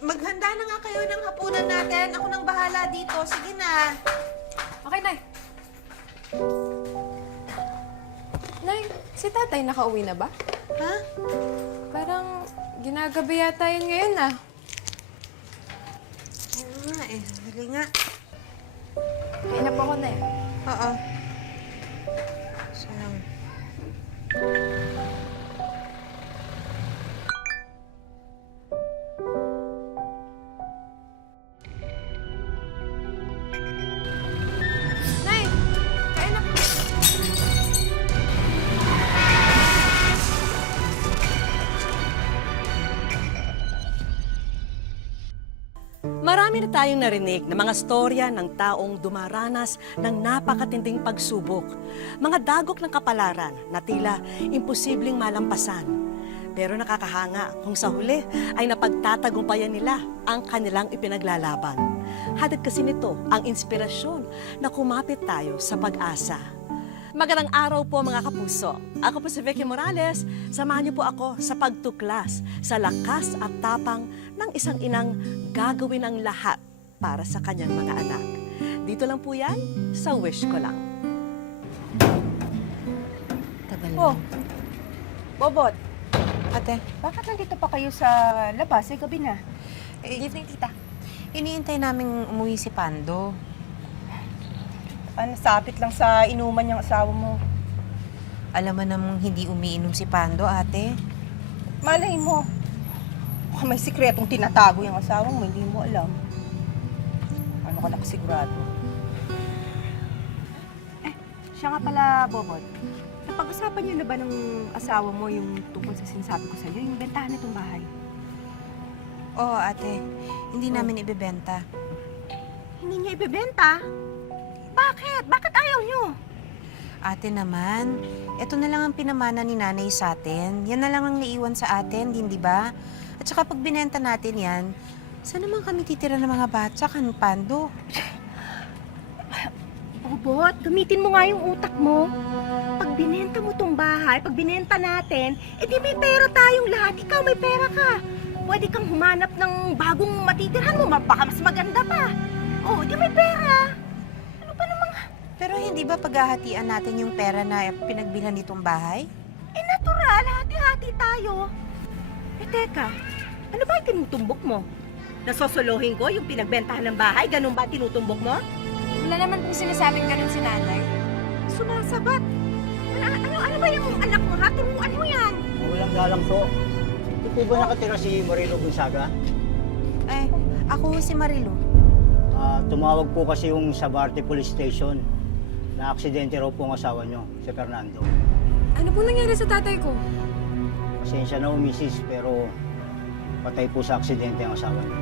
maghanda na nga kayo ng hapunan natin. Ako nang bahala dito. Sige na. Okay, Nay. Nay, si tatay nakauwi na ba? Ha? Parang ginagabi yata yun ngayon ah. Oo nga eh. Hali nga. Kaya na po ako, Nay. Oo. Sayang. Nay, kaya na po. Marami na tayong narinig na mga storya ng taong dumaranas ng napakatinding pagsubok. Mga dagok ng kapalaran na tila imposibleng malampasan. Pero nakakahanga kung sa huli ay napagtatagumpayan nila ang kanilang ipinaglalaban. Hatid kasi nito ang inspirasyon na kumapit tayo sa pag-asa. Magandang araw po mga kapuso. Ako po si Vicky Morales. Samahan niyo po ako sa pagtuklas sa lakas at tapang ng isang inang gagawin ang lahat para sa kanyang mga anak. Dito lang po yan sa Wish Ko Lang. Tagal Oh, Bobot, Ate, bakit nandito pa kayo sa labas? Eh, gabi na. good evening, tita. Iniintay naming umuwi si Pando. Nasapit lang sa inuman yung asawa mo. Alam mo namang hindi umiinom si Pando, ate. Malay mo. Baka may sikretong tinatago yung asawa mo, hindi mo alam. Ano ka nakasigurado? Siya nga pala, Bobot. Napag-usapan niyo na ba ng asawa mo yung tungkol sa sinasabi ko sa'yo, yung bentahan nitong bahay? Oo, ate. Hindi namin ibebenta. Hindi niya ibebenta? Bakit? Bakit ayaw niyo? Ate naman, eto na lang ang pinamana ni nanay sa atin. Yan na lang ang naiwan sa atin, hindi ba? At saka pag binenta natin yan, saan naman kami titira ng mga bata kan Pando? Bobot, gamitin mo nga yung utak mo. Pag binenta mo tong bahay, pag binenta natin, edi may pera tayong lahat. Ikaw may pera ka. Pwede kang humanap ng bagong matitirhan mo, baka mas maganda pa. Oh, di may pera. Ano pa namang... Pero hindi ba paghahatian natin yung pera na pinagbilhan nitong bahay? Eh, natural, hati-hati tayo. Eh, teka, ano ba yung tinutumbok mo? Nasosolohin ko yung pinagbentahan ng bahay? Ganun ba tinutumbok mo? Wala naman po sinasabing ganun si nanay. Sumasabat. Ano ba yung anak mo, ha? Turuan mo yan. Walang galang po. Ito po ba nakatira si Marilo Gonzaga? Eh, ako si Marilu. Tumawag po kasi yung Sabarte Police Station na aksidente raw po ang asawa nyo, si Fernando. Ano po nangyari sa tatay ko? Pasensya na misis, pero patay po sa aksidente ang asawa nyo.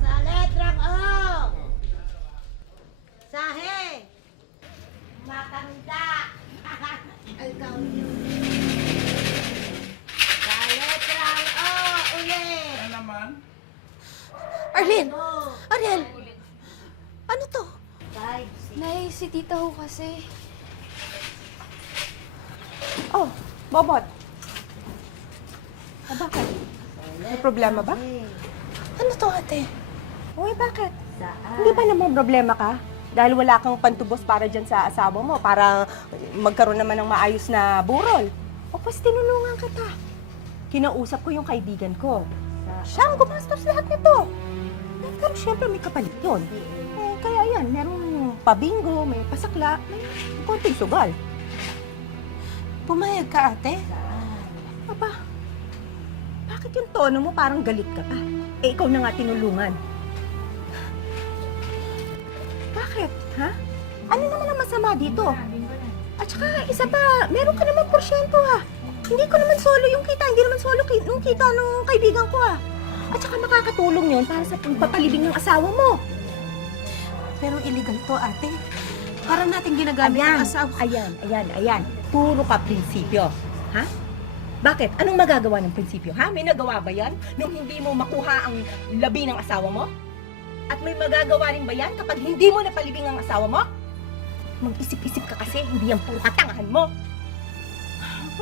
Sa letrang O. Sahe. Matanda. Ikaw yun. Sa letrang O ulit. Ano naman? Arlene! Ariel! Ano to? 5, 6. Nay, si tita ho kasi. Oh, Bobot. Bakit? May problema ba? Ano to, ate? Uy, bakit? Saan? Hindi ba naman problema ka? Dahil wala kang pantubos para dyan sa asawa mo, para magkaroon naman ng maayos na burol. O, pues tinulungan kita. Kinausap ko yung kaibigan ko. Siya ang gumastos lahat nito. Pero syempre may kapalit yun. Eh, kaya yan, merong pabingo, may pasakla, may konting sugal. Pumayag ka, ate? Aba, bakit yung tono mo parang galit ka pa? Eh, ikaw na nga tinulungan. Bakit, ha? Ano naman ang masama dito? At saka, isa pa, meron ka naman porsyento, ha? Hindi ko naman solo yung kita, hindi naman solo yung kita ng kaibigan ko, ha? At saka makakatulong yun para sa pagpapalibing ng asawa mo. Pero illegal to, ate. Para natin ginagamit ang asawa. Ayan. Puro ka prinsipyo, ha? Bakit? Anong magagawa ng prinsipyo, ha? May nagawa ba yan nung hindi mo makuha ang labi ng asawa mo? At may magagawa rin ba yan kapag hindi mo napalibing ang asawa mo? Mag-isip-isip ka kasi, hindi yan puro katangahan mo.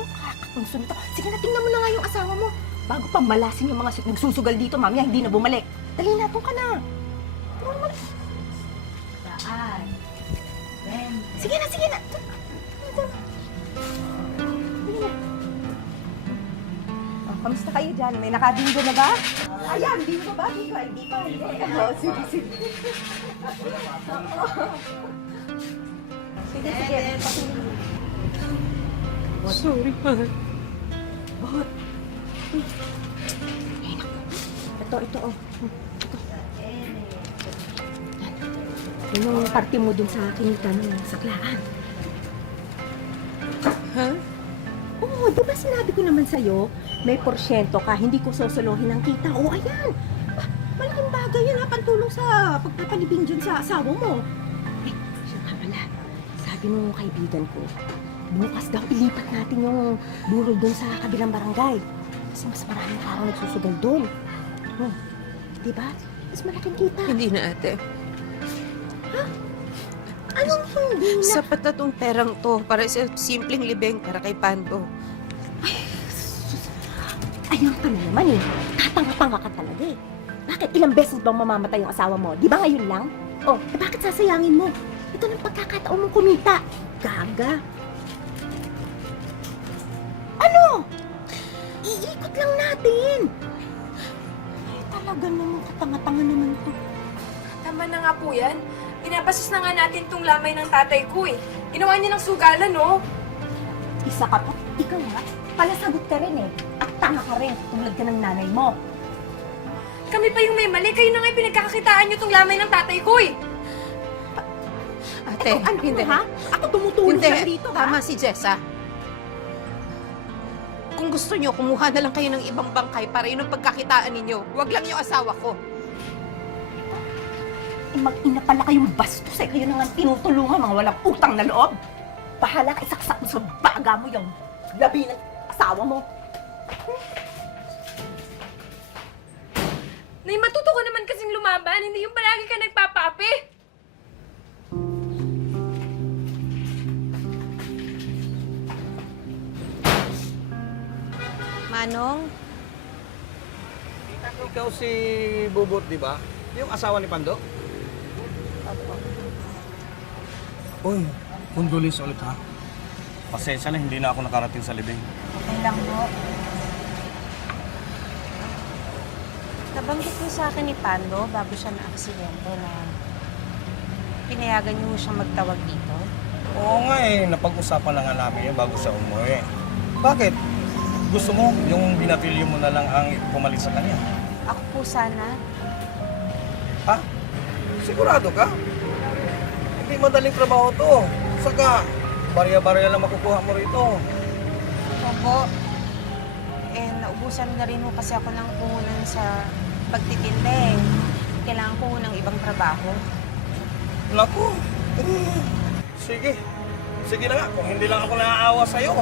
Kakakpunso nito. Sige na, tingnan mo na nga yung asawa mo. Bago pa malasin yung mga nagsusugal dito, mamaya hindi na bumalik. Dali na, doon ka na. Saan? Sige na, sige na. Sige na. Oh, kamusta kayo dyan? May nakabingo na ba? Ayan, bingo ba? Bingo. Ay, di pa. Hindi. Oh, sige, sige. Sige, sige. Sorry, mahal. Bot. Ay, naku. Ito, oh. Ito. Yung parte mo dun sa kinita ng saklaan. Ha? Oo, di ba sinabi ko naman sa'yo, may porsyento ka, hindi ko sosolohin ang kita. Oo, ayan. Malaking bagay yan, ha? Pantulong sa pagpapalibing dyan sa asawa mo. Eh, siya nga pala. Sabi nung kaibigan ko, bukas daw ilipat natin yung burol dun sa kabilang barangay. Kasi mas maraming tao nagsusugal dun. Di ba? Mas malaking kita. Hindi na, ate. Anong hindi na? Sapat na tong perang to para sa simpleng libeng para kay Pando. Ayun ka na naman eh. Tatanga-tanga ka talaga eh. Bakit ilang beses bang mamamatay yung asawa mo? Di ba ngayon lang? Oh, eh bakit sasayangin mo? Ito ng pagkakataon mong kumita. Gaga. Ano? Iikot lang natin. Ay, talaga naman katanga-tanga naman to. Tama na nga po yan. Pinapasos na nga natin tong lamay ng tatay ko eh. Ginawa niya ng sugalan, no? Isa ka pa. Ikaw nga, palasagot ka rin eh. At tanga ka rin, tulad ka ng nanay mo. Kami pa yung may mali. Kayo na nga yung pinagkakakitaan niyo tong lamay ng tatay ko eh. Ate, Ito, ano hindi. ha? Ako tumutulong Hindi, lang dito, ha? tama si Jessa. Kung gusto nyo, kumuha na lang kayo ng ibang bangkay para yun ang pagkakitaan ninyo. Huwag lang yung asawa ko. Eh, mag-ina pala kayong bastos eh. Kayo na nga tinutulungan, mga walang utang na loob. Bahala ka, isaksak mo sa baga mo yung labi ng asawa mo. Nay, matuto ko naman kasing lumaban. Hindi yung palagi ka nagpapaapi. Manong, Ikaw si Bubot, di ba? Yung asawa ni Pando? Uy, condolences ulit ha. Pasensya na, hindi na ako nakarating sa libing. Okay lang mo. nabanggit niyo sa akin ni Pando bago siya na-aksidente na pinayagan niyo siyang magtawag dito. Oo nga eh, napag-usapan na nga namin yun bago siya umuwi. Bakit? Gusto mo yung binatilyo mo na lang ang pumalit sa kanya? Ako po sana. Ha? Sigurado ka? Hindi madaling trabaho to. Saka, barya-barya lang makukuha mo rito. Opo. Eh, naubusan na rin ho kasi ako ng puhunan sa pagtitinda eh. Kailangan ko ho ng ibang trabaho. Naku. Sige. Sige na nga, kung hindi lang ako naaawa sa'yo.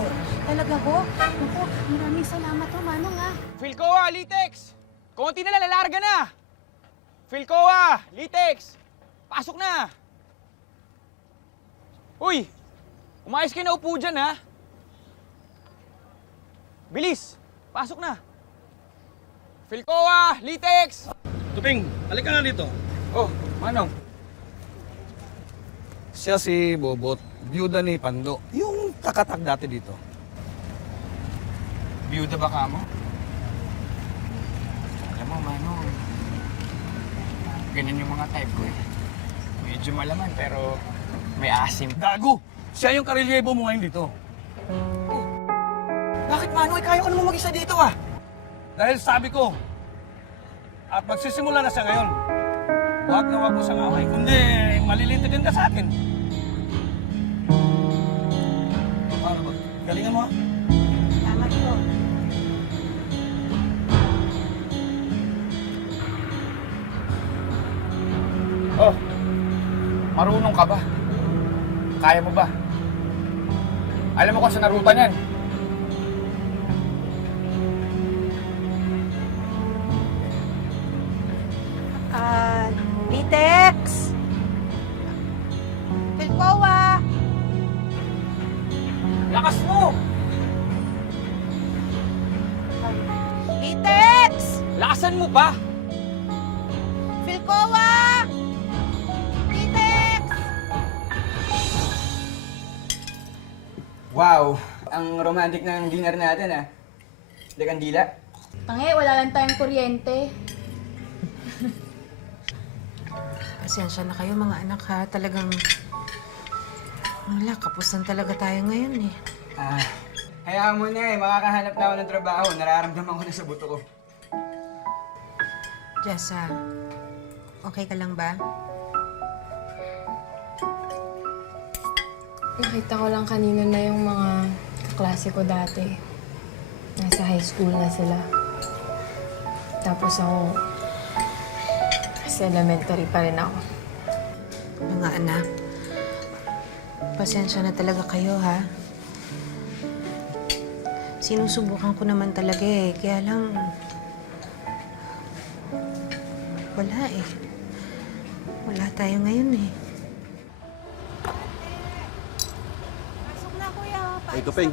Talaga ho? Naku, maraming salamat ho, Manong ah. Philcoa, Litex! Konti na lang, lalarga na! Philcoa, Litex! Pasok na! Uy! Umayos kayo na upo dyan, ha? Bilis! Pasok na! Philcoa, Litex! Tuping, halika na dito. Oh, Manong. Siya si Bobot, byuda ni Pando. Yung kakatag dati dito. Biyuda ba ka mo? Alam mo, Manong. Ganyan yung mga type ko eh. Medyo malaman pero may asim. Gago! Siya yung karelyebo mo ngayon dito. Bakit, Manong? Kaya ko naman mag-isa dito ah! Dahil sabi ko, at magsisimula na siya ngayon, huwag na huwag mo siyang away, kundi malilinti din ka sa akin. Para ba? Galingan mo ha? Salamat po. Oh, marunong ka ba? Kaya mo ba? Alam mo kung saan narutan yan? Litex! Philcoa! Lakas mo! Bilisan mo pa! Philcoa! Titex! Wow, ang romantic ng dinner natin ah. De kandila. Tange, wala lang tayong kuryente. Pasensya na kayo mga anak ha. Talagang... Wala, kapusan talaga tayo ngayon eh. Hayaan mo na eh, makakahanap na ako ng trabaho. Nararamdaman ko na sa buto ko. Jessa, okay ka lang ba? Nakita ko lang kanina na yung mga kaklase ko dati. Nasa high school na sila. Tapos ako, sa elementary pa rin ako. Mga anak, pasensya na talaga kayo ha. Sinusubukan ko naman talaga eh, kaya lang... Wala eh. Wala tayo ngayon eh. Pasok na, kuya. Hey, Tupeng.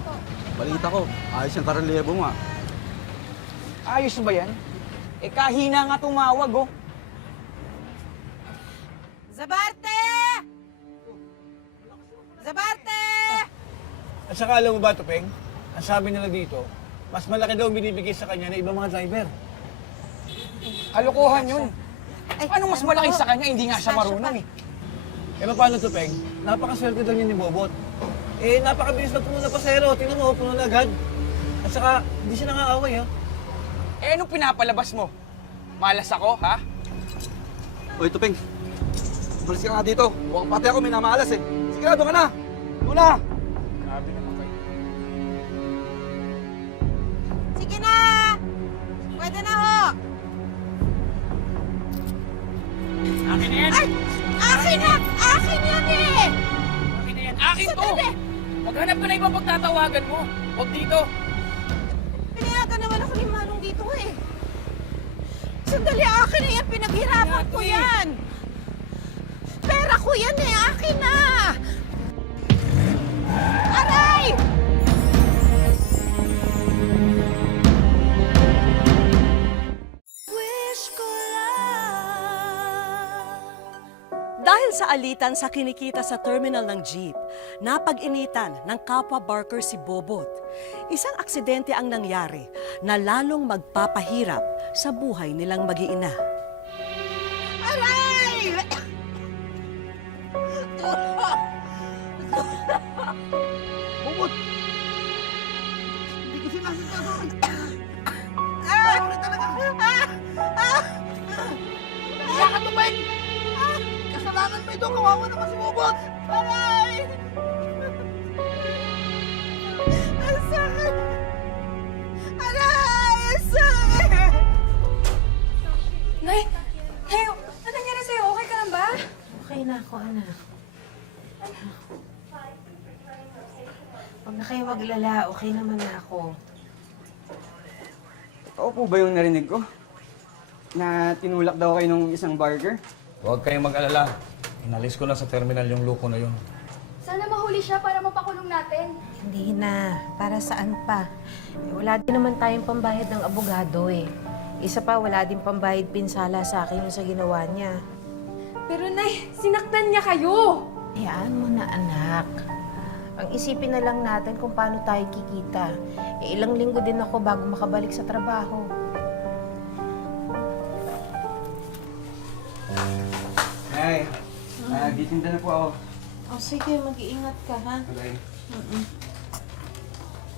Balita ko. Ayos yung karelyebo mo ah. Ayos ba yan? Eh kahina nga tumawag oh. Zabarte! Zabarte! At saka alam mo ba, Tupeng? Ang sabi nila dito, mas malaki daw binibigay sa kanya ng ibang mga driver. Kalokohan yun. Anong mas malaki sa kanya? Hindi nga siya marunong eh. Eh, paano, Tupeng? Napakaswerte daw niya ni Bobot. Eh, napakabilis na puno na pasero. Tingnan mo, puno na agad. At saka, hindi siya nangaaway, ha? Eh anong pinapalabas mo? Malas ako, ha? Oy, Tupeng. Balis ka nga dito. Mukhang pati ako minamalas eh. Sigurado ka na. Una! Grabe naman kayo. Sige na! Pwede na ho! Akin na yan! Ay! Akin na! Akin yan eh! Akin na yan! Akin to! Maghanap ka na ibang pagtatawagan mo. Huwag dito. Pinayagan naman ako ni Manong dito eh. Sandali, akin na yan. Pinaghirapan ko yan. Pera ko yan eh. Akin na! Aray! Dahil sa alitan sa kinikita sa terminal ng jeep, napag-initan ng kapwa barker si Bobot. Isang aksidente ang nangyari na lalong magpapahirap sa buhay nilang mag-iina. Aray! Bobot! Hindi ko sinasabi. Sorry talaga. Kaya ka, Tupeng! Kasalanan mo ito. Kawawa naman si Bobot. Aray! Ang sakit! Aray! Ang sakit! Nay! Nay! Ano nangyari sa'yo? Okay ka lang ba? Okay na ako, anak. Huwag na kayo maglala. Okay naman na ako. Oo po ba yung narinig ko? Na tinulak daw kayo ng isang barker? Huwag kayong mag-alala. Inalis ko na sa terminal yung loko na yun. Sana mahuli siya para mapakulong natin. Hindi na. Para saan pa? Eh, wala din naman tayong pambayad ng abogado eh. Isa pa, wala din pambayad pinsala sa akin yung sa ginawa niya. Pero Nay, sinaktan niya kayo! Hayaan mo na, anak. Ang isipin na lang natin kung paano tayo kikita. Eh, ilang linggo din ako bago makabalik sa trabaho. Ay, gitinda na po ako. Oh, sige, mag-iingat ka, ha? Okay.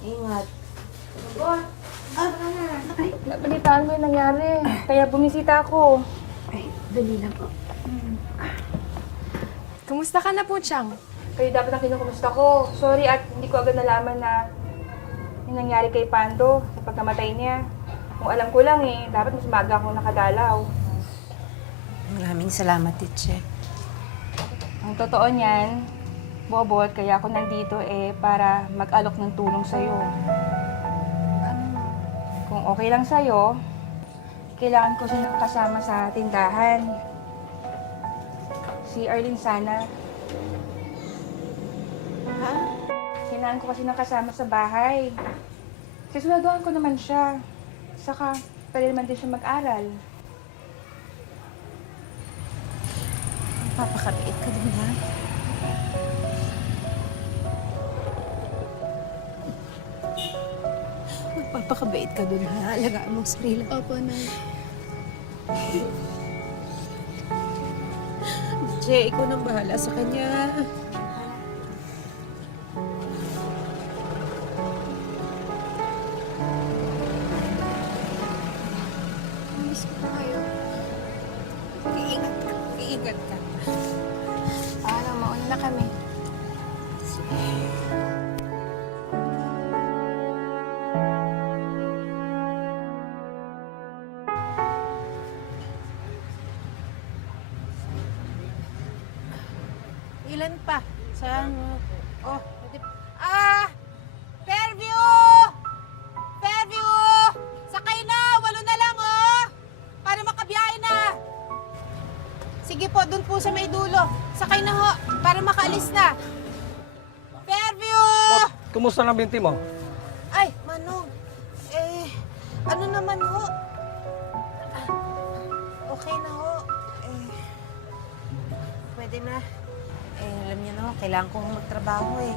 Ingat. Nabalitaan mo yung nangyari. Kaya bumisita ako. Dali lang po. Kumusta ka na po, Chang? Kayo dapat ang kinukumusta ko. Sorry at hindi ko agad nalaman na yung nangyari kay Pando sa pagkamatay niya. Kung alam ko lang eh, dapat mas maaga akong nakadalaw. Maraming salamat, Titche. Ang totoo niyan, Bobot, kaya ako nandito eh para mag-alok ng tulong sa'yo. Kung okay lang sa'yo, kailangan ko siyang kasama sa tindahan. Si Arlene sana. Ha? Kailangan ko kasi ng kasama sa bahay. Sisiguraduhan ko naman siya. Saka, pa rin naman din siya mag-aral. Papakabait ka dun, ha? Magpapakabait ka dun, ha? Alagaan mo ang sarili. Opo, Nay. Che, ikaw nang bahala sa kanya. Miss ko po kayo. Iingat ka. Iingat ka. Paano, mauna na kami. Ilan pa? Saan? Oh, Fairview! Fairview! Sakay na! 8 na lang, oh! Para makabiyahe na! Sige po, dun po sa may dulo. Sakay na ho, para makaalis na. Fairview! Boss, kumusta na binti mo? Ay, Manong. Ano naman ho? Okay na ho. Pwede na. Alam niyo na ho, kailangan kong magtrabaho eh.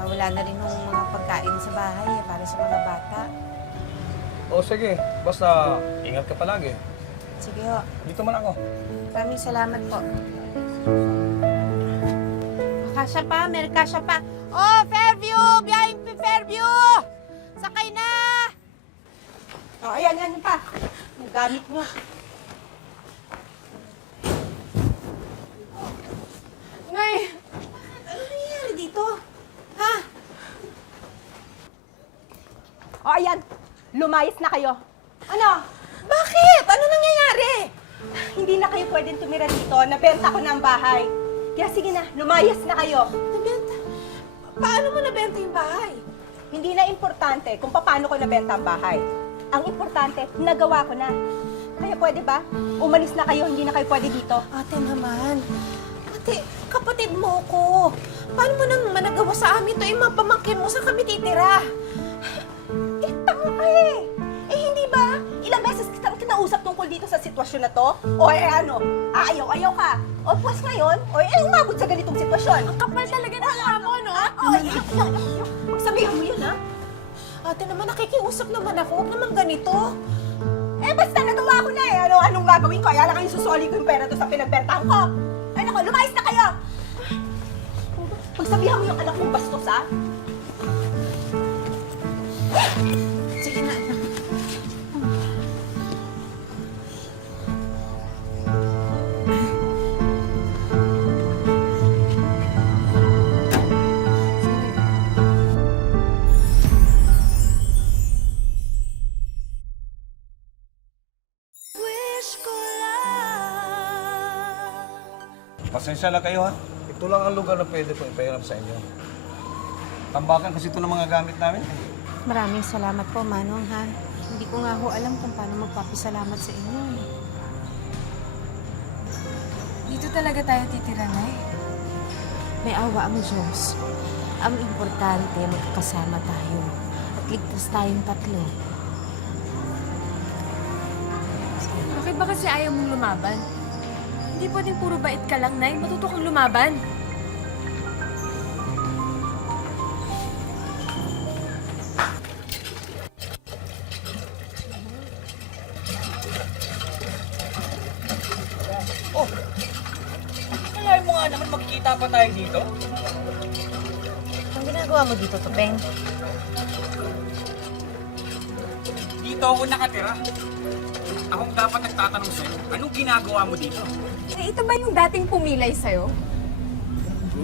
Wala na rin yung mga pagkain sa bahay para sa mga bata. O sige, basta ingat ka palagi. Sige ho. Dito man ako. Maraming salamat po. Kasya pa, may kasya pa. Oh, Fairview! Biyahing Fairview! Sakay na! Oh, ayan, yan pa. Yung gamit mo. Nay! Ano nangyayari dito? Ha? Oh, ayan. Lumayas na kayo. Ano? Bakit? Ano nangyayari? Hindi na kayo pwedeng tumira dito. Nabenta ko na ang bahay. Kaya sige na, lumayas na kayo. Nabenta? Paano mo nabenta yung bahay? Hindi na importante kung paano ko nabenta ang bahay. Ang importante, nagawa ko na. Kaya pwede ba? Umalis na kayo, hindi na kayo pwede dito. Ate naman. Ate, kapatid mo ko. Paano mo nang managawa sa amin to? Mga pamangkin mo, saan kami titira? Tanga ka eh! Eh hindi ba? Ilang beses kitang kinausap tungkol dito sa sitwasyon na to? O ano? Ayaw-ayaw ka? O pues ngayon? O umabot sa ganitong sitwasyon? Ang kapal talaga ng mukha mo, no? O, ayaw. Magsabihan mo yun, ha? Ate naman, nakikiusap naman ako. Huwag naman ganito. Eh, basta nagawa ko na eh. Anong gagawin ko? Kaya lang kayo susoli ko yung pera to sa pinagbentahan ko. Ay nako, lumayas na kayo! Pagsabihan mo yung anak mong bastos, ha? Sige na. Pasensya na kayo ha. Ito lang ang lugar na pwede ko ipahiram sa inyo. Tambakan kasi ito ng mga gamit namin. Maraming salamat po, Manong, ha? Hindi ko nga ho alam kung paano magpapasalamat sa inyo. Dito talaga tayo titira, Nay. May awa ang Diyos. Ang importante, magkakasama tayo. At ligtas tayong tatlo. Bakit ba kasi ayaw mong lumaban? Hindi pwedeng puro bait ka lang, Nay. Matuto kang lumaban. Kalahin mo nga naman, magkita pa tayo dito. Ang ginagawa mo dito, Tupeng? Dito ako nakatira. Akong dapat nagtatanong sa'yo, anong ginagawa mo dito? Eh, ito ba yung dating pumilay sa'yo?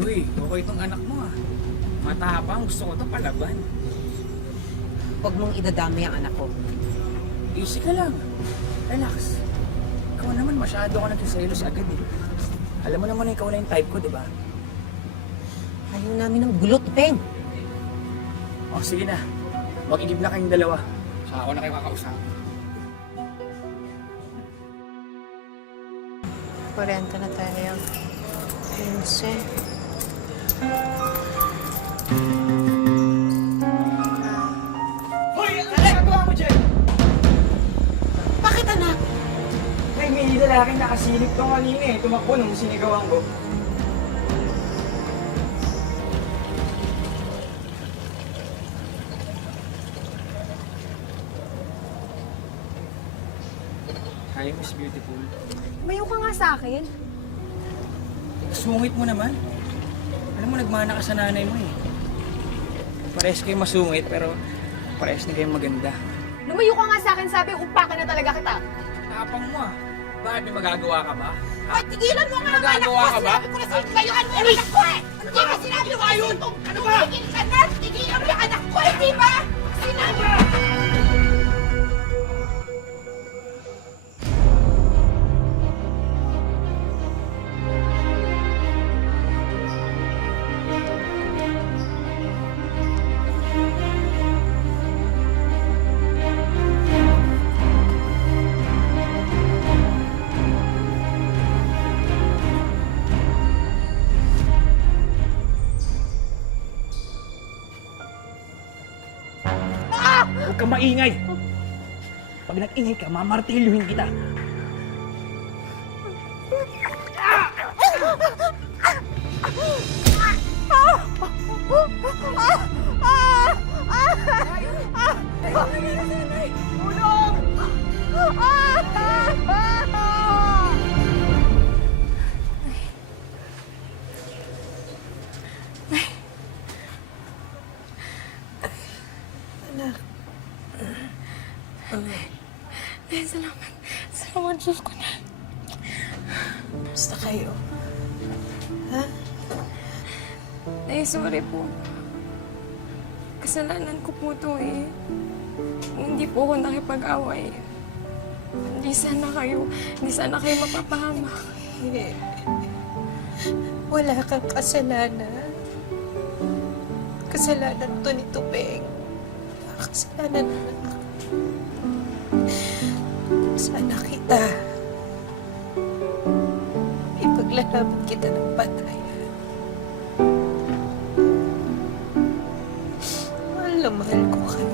Uy, okay itong anak mo ah. Matapang, gusto ko ito palaban. Huwag mong idadami ang anak ko. Easy ka lang. Relax. Ikaw naman masyado ka nagsiselos agad eh. Alam mo naman ikaw na yung type ko, di ba? Ayaw namin ng gulo, Tupeng. O sige na, mag-igib na kayong dalawa. Saka ako na kayo kakausap. 40 na tayo. 15. Hoy! Ano ginagawa mo dyan? lalaki nakasilip to kanina eh. Tumakbo nung sinigawan ko. Hi, Miss Beautiful. Mayo ka nga sa akin. Sungit mo naman. Alam mo, nagmana ka sa nanay mo eh. Parehas kayo masungit, pero parehas na kayo maganda. Lumayo ka nga sa akin, sabi, upakan na talaga kita. Tapang mo ah. Bakit may magagawa ka ba? Ay, tigilan mo nga ang anak ko! Magagawa ka ba? Sinabi ko na sa'yo, layuan mo yung anak ko eh! Hindi ba sinabi mo yun? Ano ba? Tumigil ka na! Tigilan mo yung anak ko, hindi ba? Sinabi mo! Huwag kang maingay! Pag nag-ingay ka, mamartilyuhin kita. Salamat. Salamat, Diyos ko na. Basta kayo. Nay, sorry po. Kasalanan ko po to eh. Hindi po ako nakipag-away. Hindi sana kayo mapapahamak. Eh, wala kang kasalanan. Kasalanan to ni Tupeng. Kasalanan na. Sana kita. Ipaglalaban kita ng patayan. Mahal na mahal ko kayo.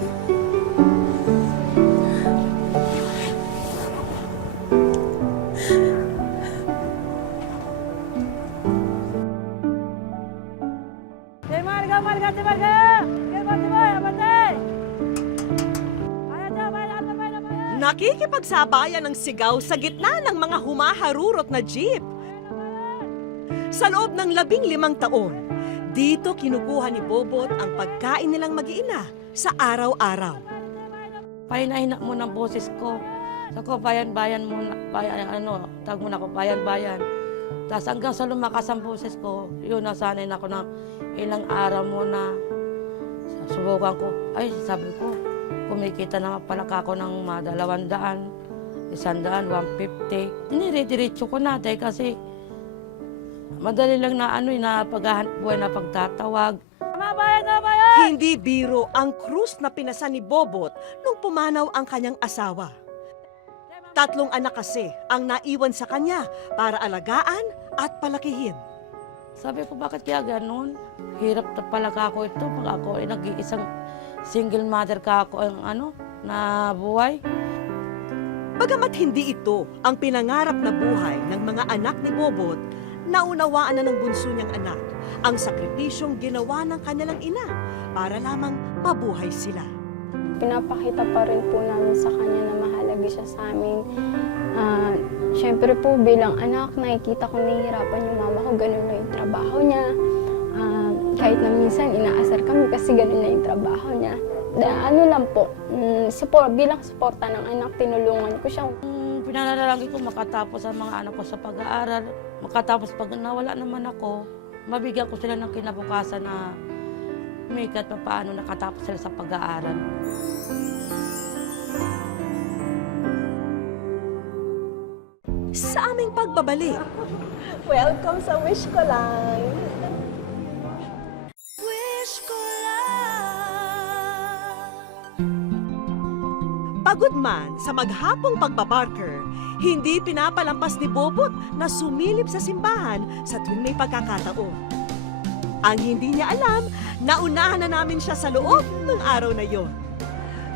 Nakikipagsabayan ng sigaw sa gitna ng mga humaharurot na jeep. Sa loob ng 15 taon, dito kinukuha ni Bobot ang pagkain nilang mag-iina sa araw-araw. Pahinahina mo ng boses ko. Ako, bayan-bayan muna, tag muna ko, bayan-bayan. Tapos hanggang sa lumakas ang boses ko, yun, nasanay na ako ng ilang araw muna. Subukan ko, ay, sabi ko, kumikita na pala ako ng 200, 100, 150. Dinire-diretso ko na dahil kasi madali lang na na paghahanap buhay na pagtatawag. Hindi biro ang krus na pinasa ni Bobot nung pumanaw ang kanyang asawa. 3 anak kasi ang naiwan sa kanya para alagaan at palakihin. Sabi ko, bakit kaya ganun? Hirap na pala ako ito pag ako ay nag-iisang single mother ka ako na buhay. Bagamat hindi ito ang pinangarap na buhay ng mga anak ni Bobot, naunawaan na ng bunso niyang anak ang sakripisyong ginawa ng kanilang ina para lamang mabuhay sila. Pinapakita pa rin po namin sa kanya na mahalaga siya sa amin. Siyempre po bilang anak, nakikita ko nahihirapan yung mama ko, ganun na yung trabaho niya. Kahit na minsan inaasar kami kasi ganun na yung trabaho niya. Ano lang po, bilang suporta ng anak, tinulungan ko siya. Pinanalangin ko makatapos ang mga anak ko sa pag-aaral. Makatapos pag nawala naman ako, mabigyan ko sila ng kinabukasan na umikat pa paano nakatapos sila sa pag-aaral. Sa aming pagbabalik, Welcome sa Wish Ko Lang! pagod man sa maghapong pagbabarker, hindi pinapalampas ni Bobot na sumilip sa simbahan sa tuwing may pagkakataon. Ang hindi niya alam, naunahan na namin siya sa loob ng araw na yon.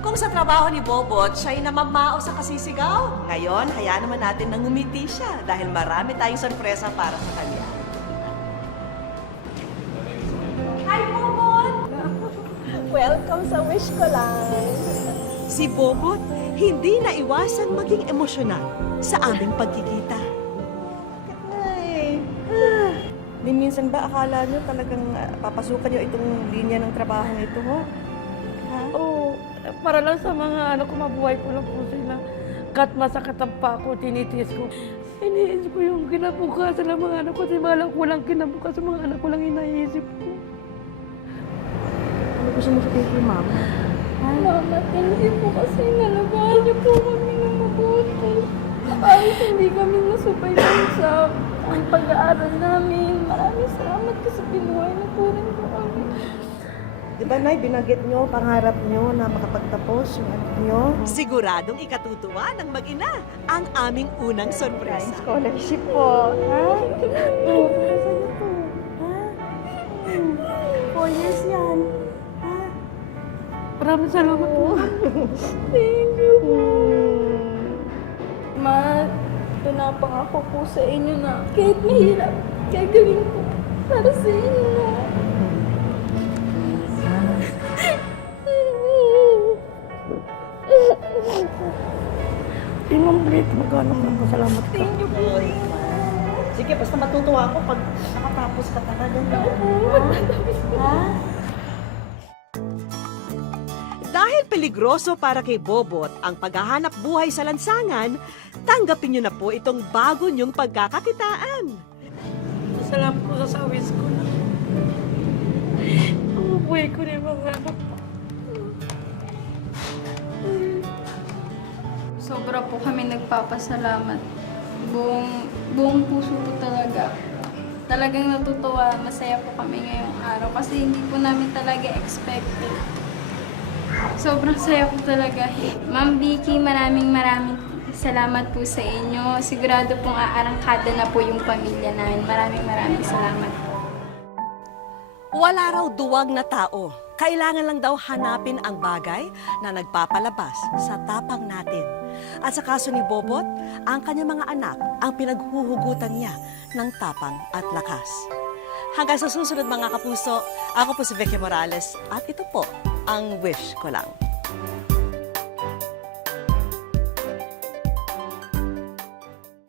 Kung sa trabaho ni Bobot, siya'y namamao sa kasisigaw. Ngayon, hayaan naman natin na ngumiti siya dahil marami tayong sorpresa para sa kanya. Hi, Bobot! Welcome sa wish ko lang. Si Bobot, hindi na iwasang maging emosyonal sa aming pagkikita. Ay. Di minsan ba akala nyo talagang papasukan nyo itong linya ng trabaho ito, ho? Oo, para lang sa mga anak ko, mabuhay ko lang po sila. Kahit masakit ang pa ako, tinitiis ko. Iniisip ko yung kinabukasan ng mga anak ko. Kasi malang ko lang kinabukasan ng mga anak ko lang inaisip ko. Ano gusto mo sabihin kay mama? Mama, hindi po kasi nalabahan niyo po kami ng mabuti. Ayos hindi kami nasubaylan sa ang pag-aaral namin. Maraming salamat kasi binuhay na po rin po kami. Di ba, Nay, binanggit nyo, pangarap nyo na makapagtapos yung anak nyo? Siguradong ikatutuwa ng mag-ina ang aming unang sorpresa. Scholarship po, ha? Oo, para sa'yo po. Ha? 4 years yan. Ha? Maraming salamat po. Thank you po. Ma, pinapangako po sa inyo na kahit mahirap, gagawin ko para sa inyo. Hindi mo ulit maghanap ng pasalamat ka. Thank you po. Sige, basta matutuwa ako pag nakatapos ka talaga. Ha? Dahil peligroso para kay Bobot ang paghahanap buhay sa lansangan, tanggapin niyo na po itong bago niyong pagkakakitaan. Salamat po sa sawis ko na. Ang buhay ko na yung mga anak ko. Sobra po kami nagpapasalamat. Buong puso po talaga. Talagang natutuwa, masaya po kami ngayong araw kasi hindi po namin talaga expected. Sobrang saya po talaga. Ma'am Vicky, maraming salamat po sa inyo. Sigurado pong aarangkada na po yung pamilya namin. Maraming salamat po. Wala raw duwag na tao. Kailangan lang daw hanapin ang bagay na nagpapalabas sa tapang natin. At sa kaso ni Bobot, ang kanyang mga anak ang pinaghuhugutan niya ng tapang at lakas. Hanggang sa susunod mga kapuso, ako po si Vicky Morales at ito po ang Wish Ko Lang.